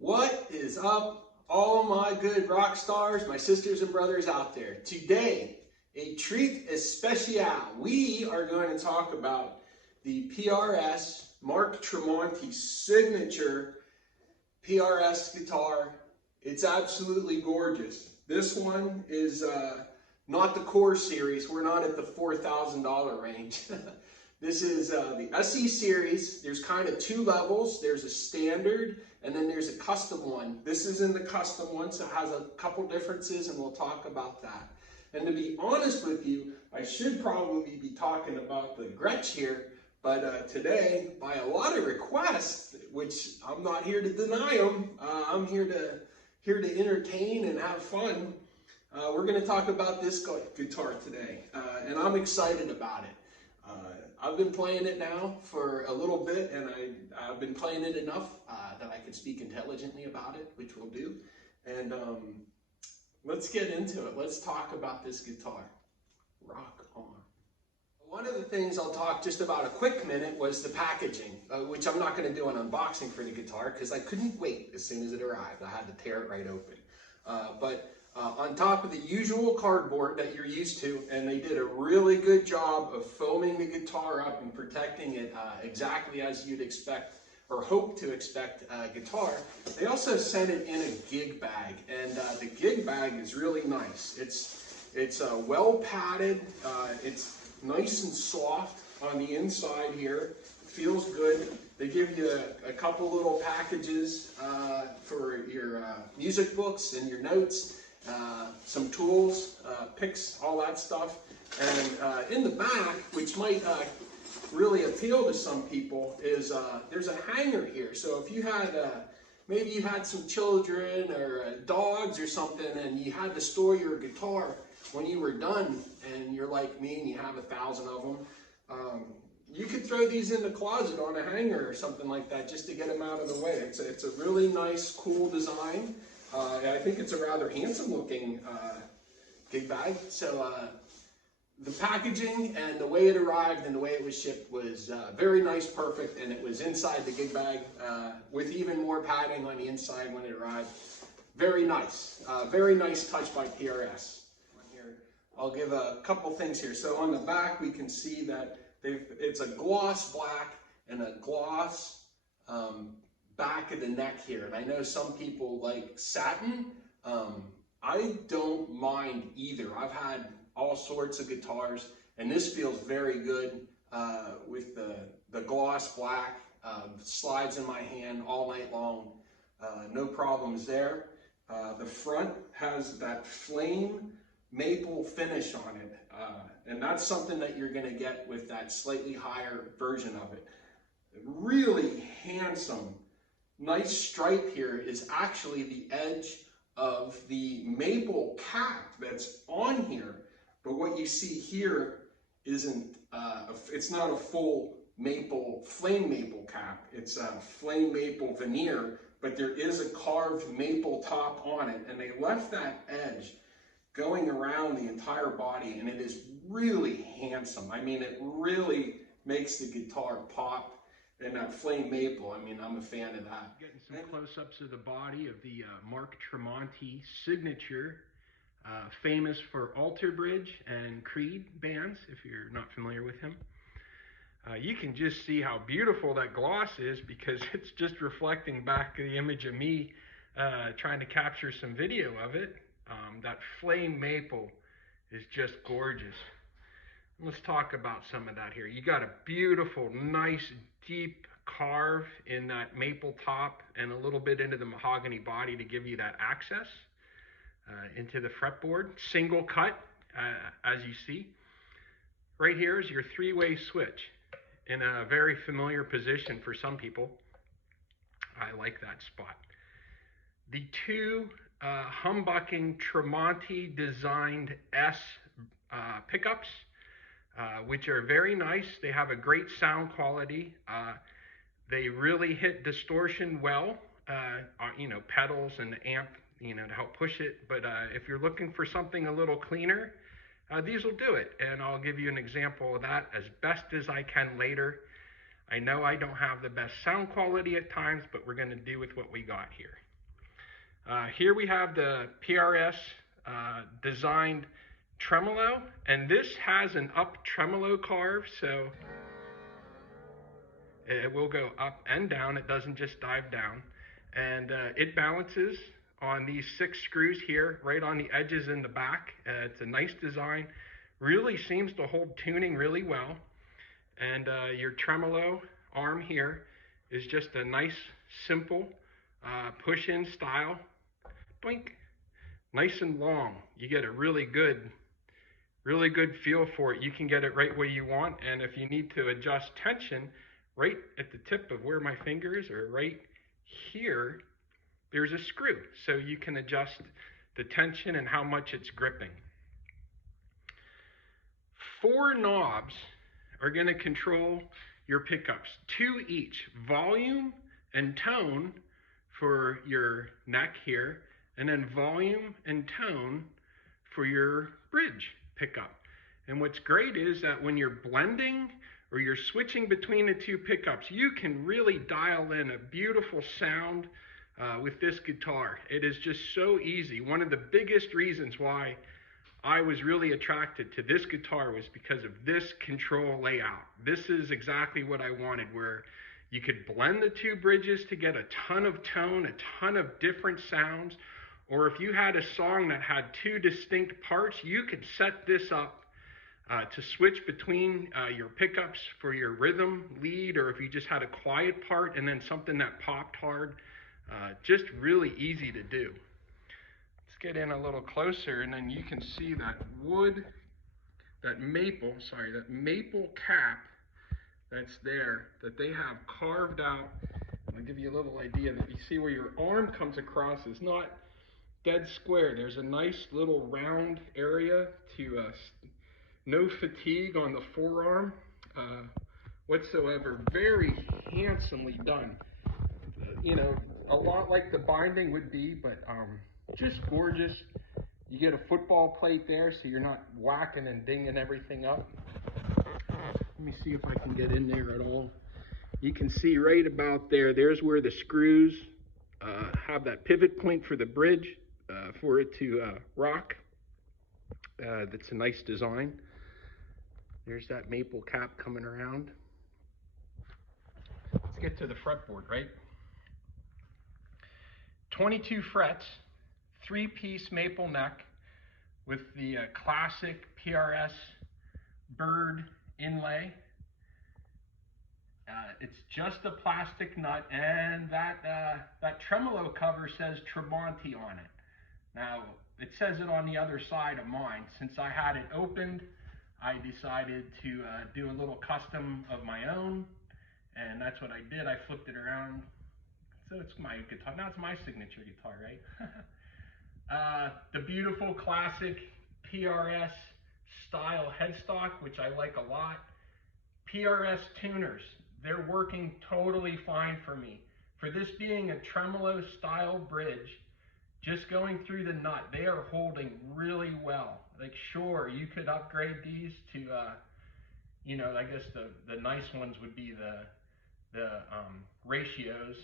What is up, all my good rock stars, my sisters and brothers out there? Today, a treat especial. We are going to talk about the PRS Mark Tremonti Signature PRS guitar. It's absolutely gorgeous. This one is not the core series. We're not at the $4,000 range. This is the SE series. There's kind of two levels. There's a standard and then there's a custom one. This is in the custom one, so it has a couple differences and we'll talk about that. And to be honest with you, I should probably be talking about the Gretsch here, but today, by a lot of requests, which I'm not here to deny them, I'm here to entertain and have fun. We're going to talk about this guitar today, and I'm excited about it. I've been playing it now for a little bit, and I've been playing it enough that I can speak intelligently about it, which we'll do. And let's get into it. Let's talk about this guitar. Rock on. One of the things I'll talk just about a quick minute was the packaging, which I'm not going to do an unboxing for the guitar because I couldn't wait as soon as it arrived. I had to tear it right open. On top of the usual cardboard that you're used to, and they did a really good job of foaming the guitar up and protecting it exactly as you'd expect or hope to expect a guitar. They also sent it in a gig bag, and the gig bag is really nice. It's well padded. It's nice and soft on the inside here. Feels good. They give you a couple little packages for your music books and your notes. Some tools, picks, all that stuff. And in the back, which might really appeal to some people, is there's a hanger here. So if you had, maybe you had some children or dogs or something and you had to store your guitar when you were done, and you're like me and you have 1,000 of them, you could throw these in the closet on a hanger or something like that just to get them out of the way. It's a really nice, cool design. I think it's a rather handsome looking gig bag. So the packaging and the way it arrived and the way it was shipped was very nice, perfect, and it was inside the gig bag with even more padding on the inside when it arrived. Very nice touch by PRS. Here, I'll give a couple things here. So on the back we can see that it's a gloss black and a gloss back of the neck here, and I know some people like satin. I don't mind either. I've had all sorts of guitars, and this feels very good with the gloss black. Slides in my hand all night long. No problems there. The front has that flame maple finish on it, and that's something that you're going to get with that slightly higher version of it. Really handsome. Nice stripe here is actually the edge of the maple cap that's on here, but what you see here isn't, it's not a full maple, flame maple cap. It's a flame maple veneer, but there is a carved maple top on it, and they left that edge going around the entire body, and it is really handsome. I mean, it really makes the guitar pop. And that flame maple, I mean, I'm a fan of that. Getting some close-ups of the body of the Mark Tremonti Signature, famous for Alter Bridge and Creed bands, if you're not familiar with him. You can just see how beautiful that gloss is because it's just reflecting back the image of me trying to capture some video of it. That flame maple is just gorgeous. Let's talk about some of that here. You got a beautiful, nice, deep carve in that maple top and a little bit into the mahogany body to give you that access into the fretboard. Single cut, as you see. Right here is your three-way switch in a very familiar position for some people. I like that spot. The two humbucking Tremonti designed S pickups, which are very nice. They have a great sound quality. They really hit distortion well, you know, pedals and the amp, you know, to help push it. But if you're looking for something a little cleaner, these will do it. And I'll give you an example of that as best as I can later. I know I don't have the best sound quality at times, but we're going to do with what we got here. Here we have the PRS designed tremolo, and this has an up tremolo carve, so it will go up and down. It doesn't just dive down. And it balances on these 6 screws here, right on the edges in the back. It's a nice design. Really seems to hold tuning really well. And your tremolo arm here is just a nice, simple push-in style. Boink. Nice and long. You get a really good feel for it. You can get it right where you want, and if you need to adjust tension, right at the tip of where my finger is, or right here, there's a screw, so you can adjust the tension and how much it's gripping. 4 knobs are going to control your pickups, 2 each, volume and tone for your neck here, and then volume and tone for your bridge pickup. And what's great is that when you're blending or you're switching between the 2 pickups, you can really dial in a beautiful sound with this guitar. It is just so easy. One of the biggest reasons why I was really attracted to this guitar was because of this control layout. This is exactly what I wanted, where you could blend the 2 bridges to get a ton of tone, a ton of different sounds. Or if you had a song that had 2 distinct parts, you could set this up to switch between your pickups for your rhythm lead, or if you just had a quiet part and then something that popped hard. Just really easy to do. Let's get in a little closer, and then you can see that that maple cap that's there, that they have carved out. I'll give you a little idea that you see where your arm comes across is not dead square. There's a nice little round area to no fatigue on the forearm whatsoever. Very handsomely done. You know, a lot like the binding would be, but just gorgeous. You get a football plate there, so you're not whacking and dinging everything up. Let me see if I can get in there at all. You can see right about there, there's where the screws have that pivot point for the bridge for it to rock. That's a nice design. There's that maple cap coming around. Let's get to the fretboard, right? 22 frets, 3-piece maple neck with the classic PRS bird inlay. It's just a plastic nut, and that tremolo cover says Tremonti on it. Now, it says it on the other side of mine. Since I had it opened, I decided to do a little custom of my own, and that's what I did. I flipped it around. So it's my guitar. Now it's my signature guitar, right? The beautiful classic PRS style headstock, which I like a lot. PRS tuners, they're working totally fine for me. For this being a tremolo style bridge, just going through the nut, they are holding really well. Like, sure, you could upgrade these to, you know, I guess the nice ones would be the ratios.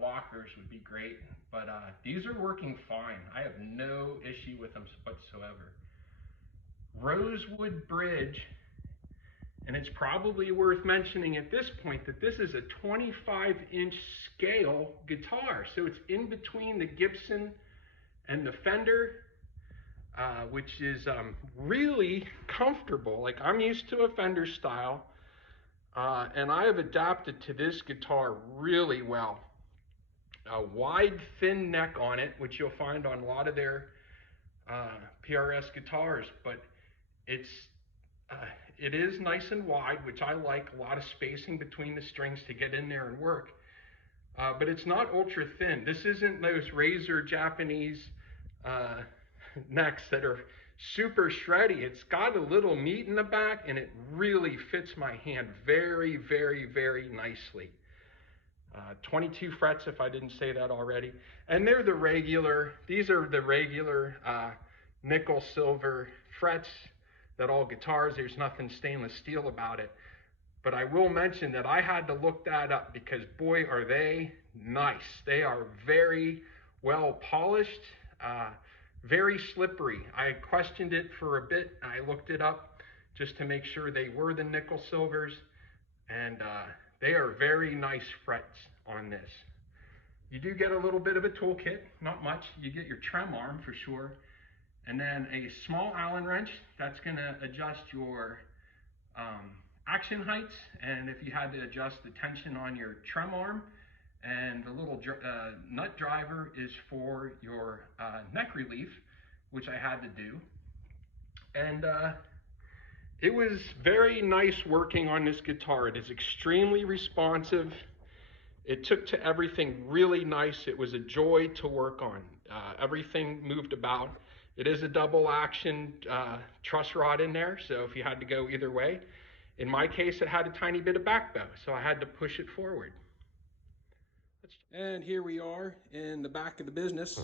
Walkers would be great, but these are working fine. I have no issue with them whatsoever. Rosewood bridge, and it's probably worth mentioning at this point that this is a 25-inch scale guitar, so it's in between the Gibson and the Fender, which is really comfortable. Like, I'm used to a Fender style, and I have adapted to this guitar really well. A wide, thin neck on it, which you'll find on a lot of their PRS guitars, but it is nice and wide, which I like. A lot of spacing between the strings to get in there and work. But it's not ultra thin. This isn't those razor Japanese necks that are super shreddy. It's got a little meat in the back, and it really fits my hand very, very, very nicely. 22 frets, if I didn't say that already. And they're the regular, these are the regular nickel silver frets that all guitars, there's nothing stainless steel about it. But I will mention that I had to look that up because boy, are they nice. They are very well polished, very slippery. I questioned it for a bit. I looked it up just to make sure they were the nickel silvers, and they are very nice frets on this. You do get a little bit of a toolkit, not much. You get your trem arm for sure, and then a small Allen wrench that's going to adjust your action heights, and if you had to adjust the tension on your trem arm, and the little nut driver is for your neck relief, which I had to do. And it was very nice working on this guitar. It is extremely responsive. It took to everything really nice. It was a joy to work on. Everything moved about. It is a double action truss rod in there, so if you had to go either way. In my case, it had a tiny bit of back bow, so I had to push it forward. And here we are in the back of the business,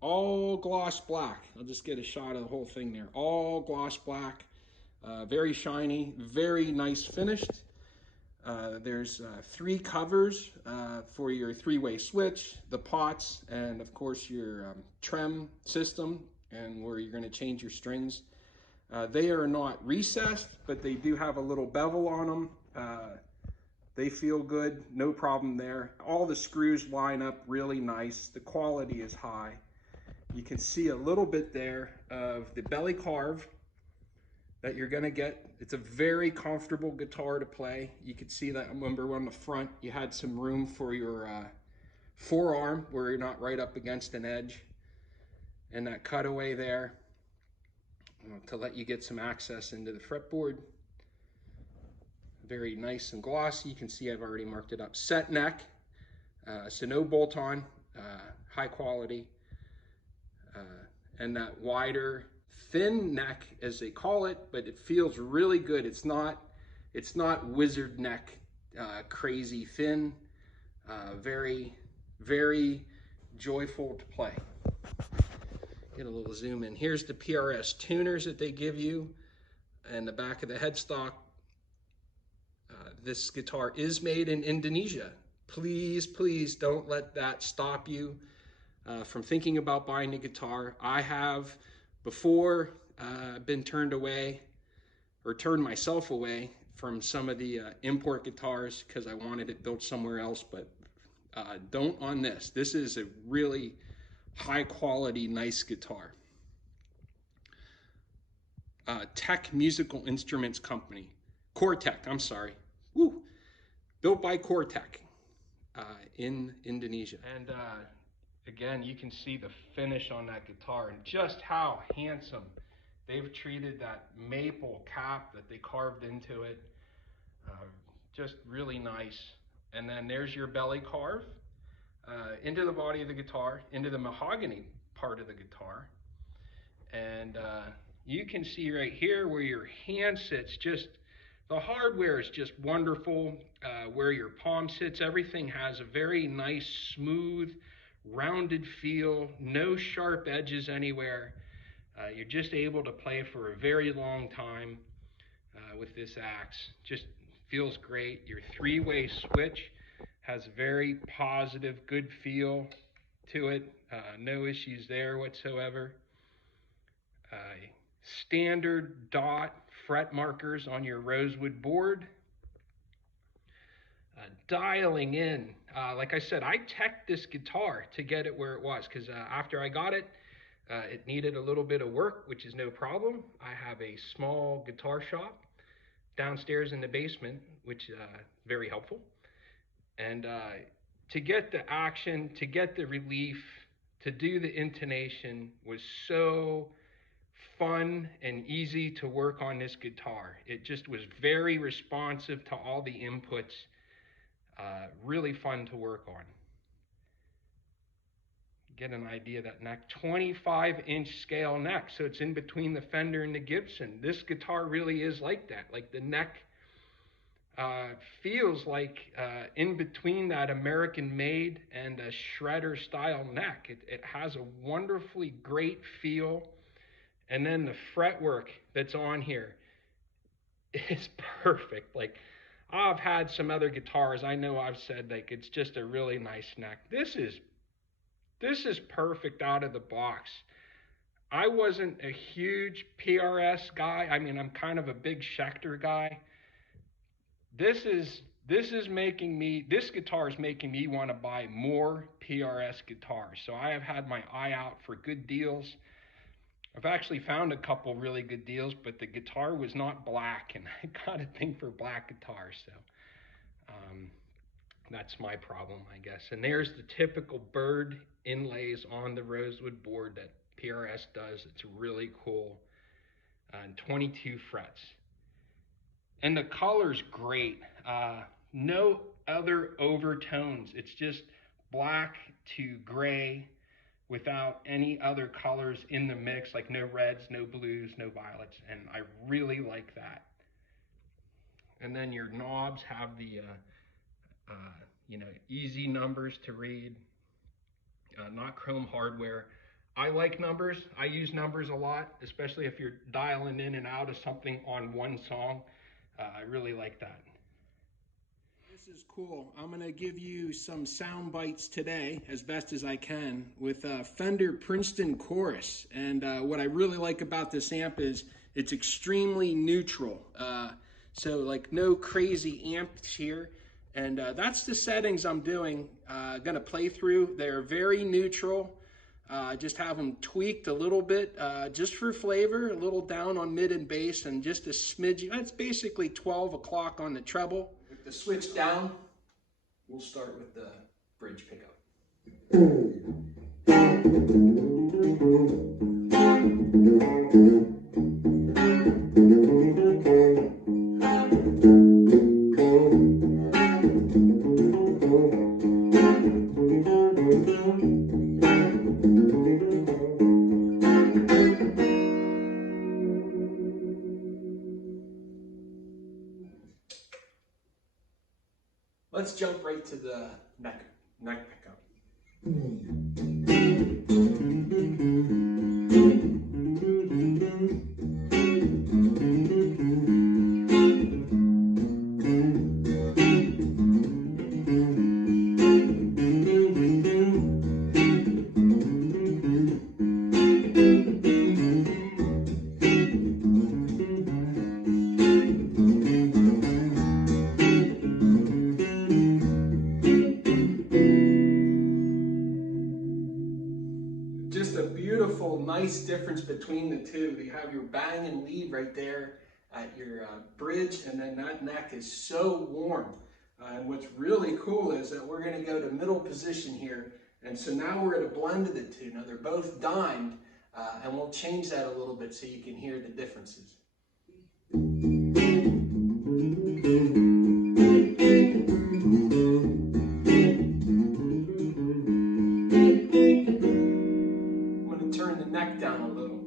all gloss black. I'll just get a shot of the whole thing there. All gloss black, very shiny, very nice finished. There's 3 covers for your 3-way switch, the pots, and of course your trem system, and where you're going to change your strings. They are not recessed, but they do have a little bevel on them. They feel good, no problem there. All the screws line up really nice. The quality is high. You can see a little bit there of the belly carve that you're gonna get. It's a very comfortable guitar to play. You can see that, I remember on the front, you had some room for your forearm where you're not right up against an edge. And that cutaway there to let you get some access into the fretboard. Very nice and glossy. You can see I've already marked it up. Set neck, so no bolt on, high quality. And that wider, thin neck, as they call it, but it feels really good. It's not wizard neck, crazy thin, very, very joyful to play. Get a little zoom in. Here's the PRS tuners that they give you and the back of the headstock. This guitar is made in Indonesia. Please, please don't let that stop you from thinking about buying a guitar. I have before been turned away, or turned myself away from some of the import guitars because I wanted it built somewhere else, but don't on this. This is a really high quality, nice guitar. Tech Musical Instruments Company. Cortec, I'm sorry. Woo. Built by Cortec in Indonesia. And again, you can see the finish on that guitar and just how handsome they've treated that maple cap that they carved into it. Just really nice. And then there's your belly carve into the body of the guitar, into the mahogany part of the guitar. And you can see right here where your hand sits, just the hardware is just wonderful. Where your palm sits, everything has a very nice, smooth, rounded feel, no sharp edges anywhere. You're just able to play for a very long time with this axe. Just feels great. Your 3-way switch has very positive, good feel to it. No issues there whatsoever. Standard dot fret markers on your rosewood board. Dialing in, like I said, I teched this guitar to get it where it was, because after I got it, it needed a little bit of work, which is no problem. I have a small guitar shop downstairs in the basement, which is very helpful. And to get the action, to get the relief, to do the intonation was so fun and easy to work on this guitar. It just was very responsive to all the inputs. Really fun to work on. Get an idea of that neck. 25-inch scale neck, so it's in between the Fender and the Gibson. This guitar really is like that. Like the neck feels like in between that American made and a shredder style neck. It has a wonderfully great feel. And then the fretwork that's on here is perfect. Like, I've had some other guitars, I know I've said like it's just a really nice neck. This this is perfect out of the box. I wasn't a huge PRS guy. I mean, I'm kind of a big Schecter guy. This guitar is making me want to buy more PRS guitars. So I have had my eye out for good deals. I've actually found a couple really good deals, but the guitar was not black, and I got a thing for black guitars. So that's my problem, I guess. And there's the typical bird inlays on the rosewood board that PRS does. It's really cool. And 22 frets. And the color's great. No other overtones. It's just black to gray without any other colors in the mix, like no reds, no blues, no violets. And I really like that. And then your knobs have the easy numbers to read, not chrome hardware. I like numbers. I use numbers a lot, especially if you're dialing in and out of something on one song. I really like that. This is cool. I'm going to give you some sound bites today as best as I can with Fender Princeton Chorus. And what I really like about this amp is it's extremely neutral. So like no crazy amps here. And that's the settings I'm going to play through. They're very neutral. Just have them tweaked a little bit just for flavor, a little down on mid and bass, and just a smidge. That's basically 12 o'clock on the treble. With the switch down, we'll start with the bridge pickup. Let's jump right to the neck pickup. Just a beautiful, nice difference between the two. You have your bang and lead right there at your bridge, and then that neck is so warm. And what's really cool is that we're going to go to middle position here. And so now we're at a blend of the two. Now they're both dimed, and we'll change that a little bit so you can hear the differences. Turn the neck down a little.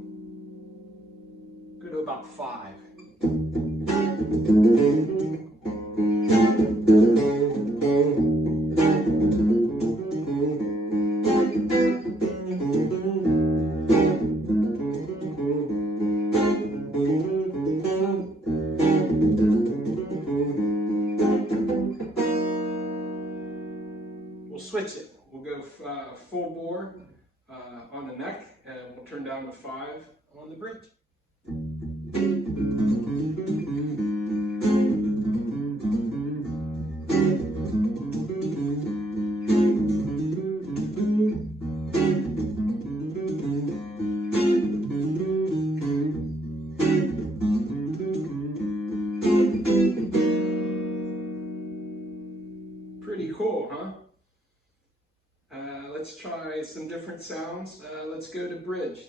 Go to about 5. We'll switch it. We'll go full bore on the neck, and we'll turn down to 5 on the bridge. Pretty cool, huh? Let's try some different sounds. Let's go to bridge.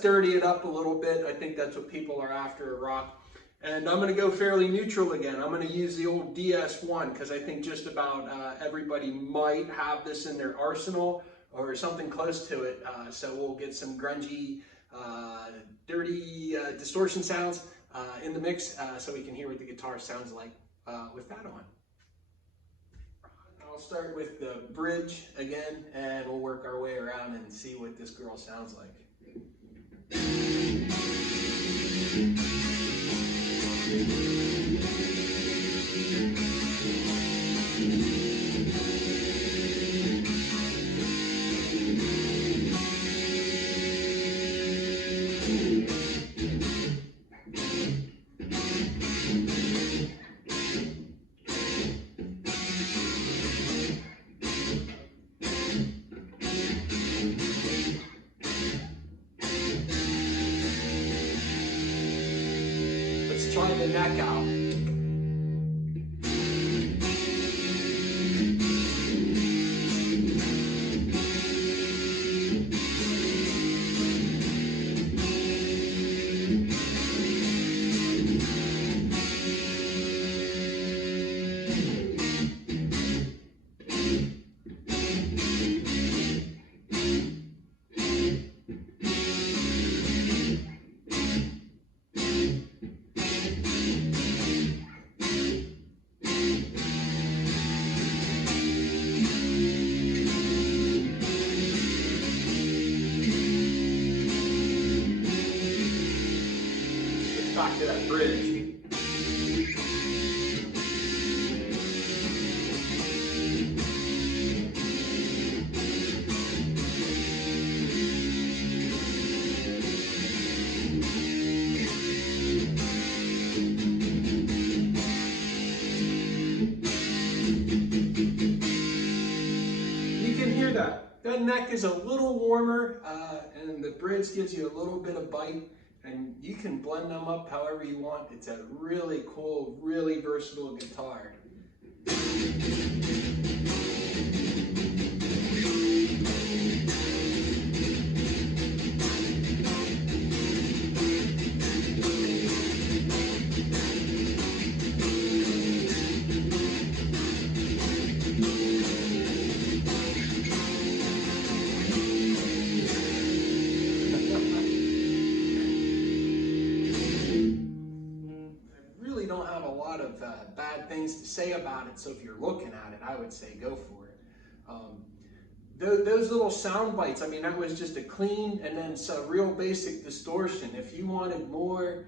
dirty it up a little bit. I think that's what people are after at rock. And I'm going to go fairly neutral again. I'm going to use the old DS1 because I think just about everybody might have this in their arsenal or something close to it. So we'll get some grungy, dirty distortion sounds in the mix so we can hear what the guitar sounds like with that on. I'll start with the bridge again, and we'll work our way around and see what this girl sounds like. Let's try the neck out. Back to that bridge. You can hear that. That neck is a little warmer and the bridge gives you a little bit of bite. And you can blend them up however you want. It's a really cool, really versatile guitar. Don't have a lot of bad things to say about it, so if you're looking at it, I would say go for it. Those little sound bites, I mean, that was just a clean and then some real basic distortion. If you wanted more,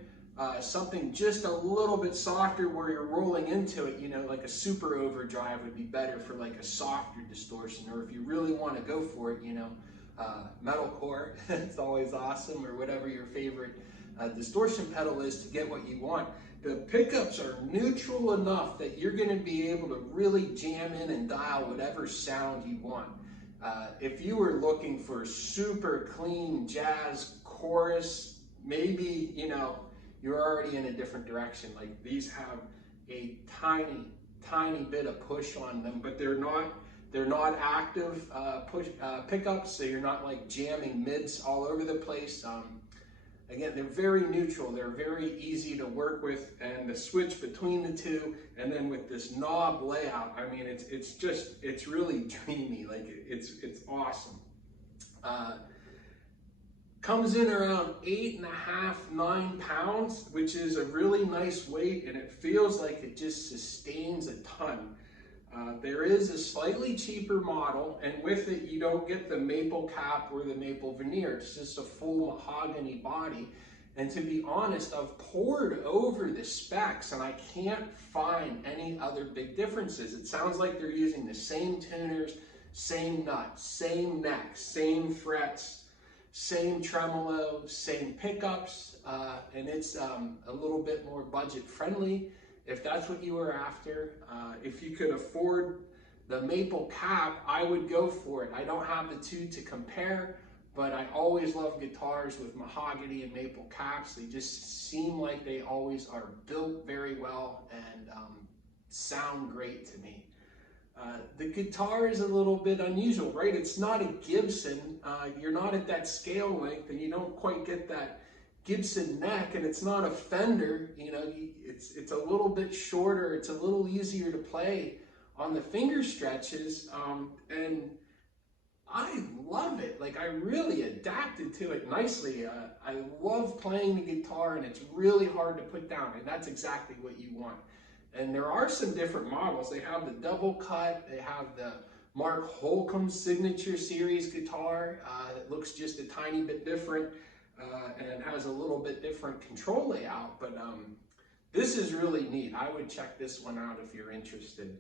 something just a little bit softer where you're rolling into it, you know, like a super overdrive would be better for like a softer distortion. Or if you really want to go for it, you know, metalcore, it's always awesome, or whatever your favorite distortion pedal is to get what you want. The pickups are neutral enough that you're going to be able to really jam in and dial whatever sound you want. If you were looking for super clean jazz chorus, maybe, you know, you're already in a different direction. Like these have a tiny bit of push on them, but they're not active pickups, so you're not like jamming mids all over the place. Again, they're very neutral, they're very easy to work with, and the switch between the two, and then with this knob layout, I mean, it's really dreamy, like it's awesome. Comes in around 8.5, 9 pounds, which is a really nice weight, and it feels like it just sustains a ton. There is a slightly cheaper model, and with it you don't get the maple cap or the maple veneer. It's just a full mahogany body. And to be honest, I've poured over the specs and I can't find any other big differences. It sounds like they're using the same tuners, same nut, same neck, same frets, same tremolo, same pickups, and it's a little bit more budget friendly. If that's what you were after, if you could afford the maple cap, I would go for it. I don't have the two to compare, but I always love guitars with mahogany and maple caps. They just seem like they always are built very well and sound great to me. The guitar is a little bit unusual, right? It's not a Gibson. You're not at that scale length, and you don't quite get that Gibson neck, and it's not a Fender. You know, it's a little bit shorter. It's a little easier to play on the finger stretches, and I love it. Like, I really adapted to it nicely. I love playing the guitar, and it's really hard to put down, and that's exactly what you want. And there are some different models. They have the double cut, they have the Mark Holcomb Signature Series guitar that looks just a tiny bit different and has a little bit different control layout, but this is really neat. I would check this one out if you're interested.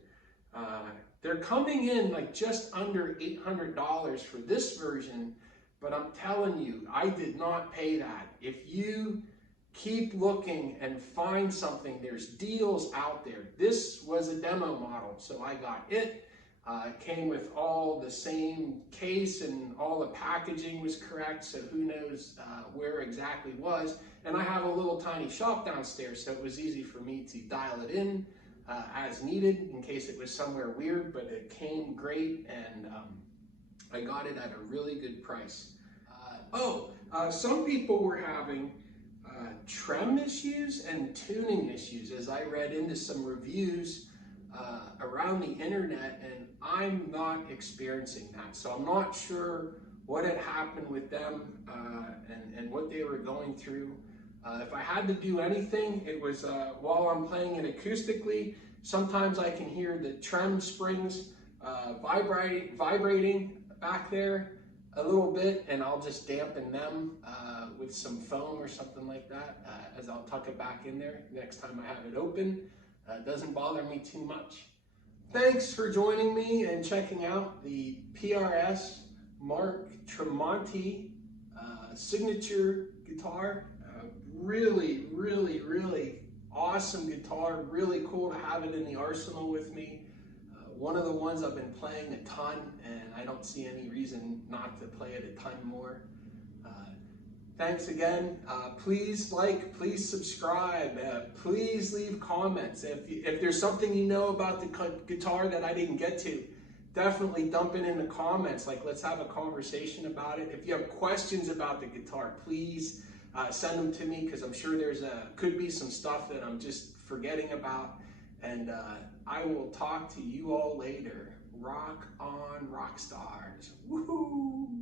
They're coming in like just under $800 for this version, but I'm telling you, I did not pay that. If you keep looking and find something, there's deals out there. This was a demo model, so I got it. It came with all the same case and all the packaging was correct, so who knows where exactly was. And I have a little tiny shop downstairs, so it was easy for me to dial it in as needed in case it was somewhere weird, but it came great, and I got it at a really good price. Some people were having trem issues and tuning issues, as I read into some reviews around the internet, and I'm not experiencing that. So I'm not sure what had happened with them and what they were going through. If I had to do anything, it was while I'm playing it acoustically, sometimes I can hear the trem springs vibrating back there a little bit, and I'll just dampen them with some foam or something like that as I'll tuck it back in there next time I have it open. It doesn't bother me too much. Thanks for joining me and checking out the PRS Mark Tremonti Signature guitar. Really, really, really awesome guitar. Really cool to have it in the arsenal with me. One of the ones I've been playing a ton, and I don't see any reason not to play it a ton more. Thanks again. Please like, please subscribe, please leave comments. If there's something you know about the guitar that I didn't get to, definitely dump it in the comments. Like, let's have a conversation about it. If you have questions about the guitar, please send them to me, because I'm sure could be some stuff that I'm just forgetting about. And I will talk to you all later. Rock on, rock stars. Woohoo!